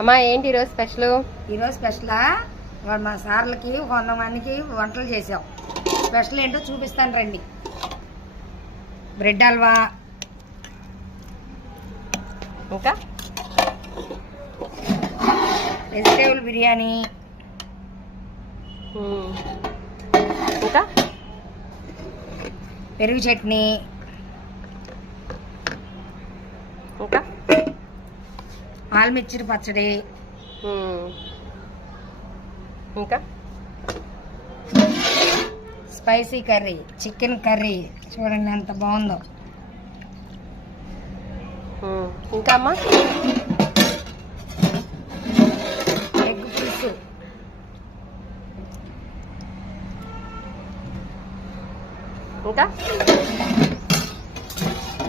అమ్మా ఏంటి ఈరోజు స్పెషల్? ఈరోజు స్పెషలా మా సార్లకి కొంతమందికి వంటలు చేసాం. స్పెషల్ ఏంటో చూపిస్తాను రండి. బ్రెడ్ హల్వా, ఇంకా వెజిటేబుల్ బిర్యానీ, ఇంకా పెరుగు చట్నీ, ఇంకా ఆల్మిర్చి పచ్చడి, ఇంకా స్పైసీ కర్రీ, చికెన్ కర్రీ చూడండి ఎంత బాగుందో. ఇంకా అమ్మా ఎగ్ పులుసు, ఇంకా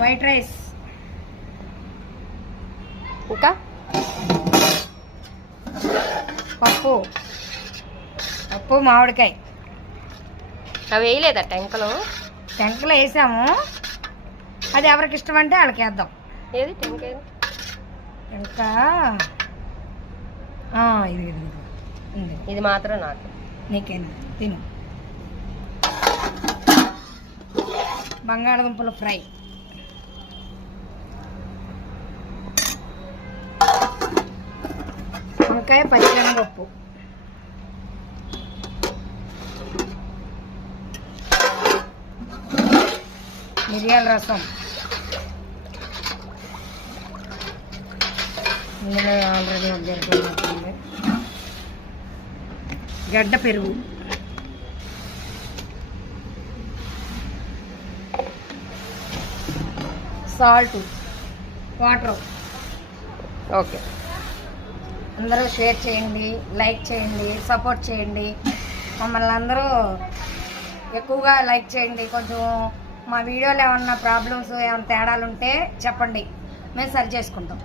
వైట్ రైస్, ఇంకా పప్పు, మామిడికాయ. అవి వేయలేదా టెంకలు? టెంకలో వేసాము, అది ఎవరికి ఇష్టం అంటే వాళ్ళకి వేద్దాం. ఏది టెంక? ఇంకా ఇది ఇది మాత్రం నాకు నీకేనా, తిను. బంగాళదుంపల ఫ్రై, వంకాయ పచ్చిశనగపప్పు, మిరియాల రసం, ఇందులో ఆల్రెడీ జరిగిపోతుంది, గడ్డ పెరుగు, సాల్ట్, వాటర్. ఓకే, అందరూ షేర్ చేయండి, లైక్ చేయండి, సపోర్ట్ చేయండి. మమ్మల్ని అందరూ ఎక్కువగా లైక్ చేయండి. కొంచెం మా వీడియోలో ఏమన్నా ప్రాబ్లమ్స్, ఏమైనా తేడాలు ఉంటే చెప్పండి, మేము సరి చేసుకుంటాం.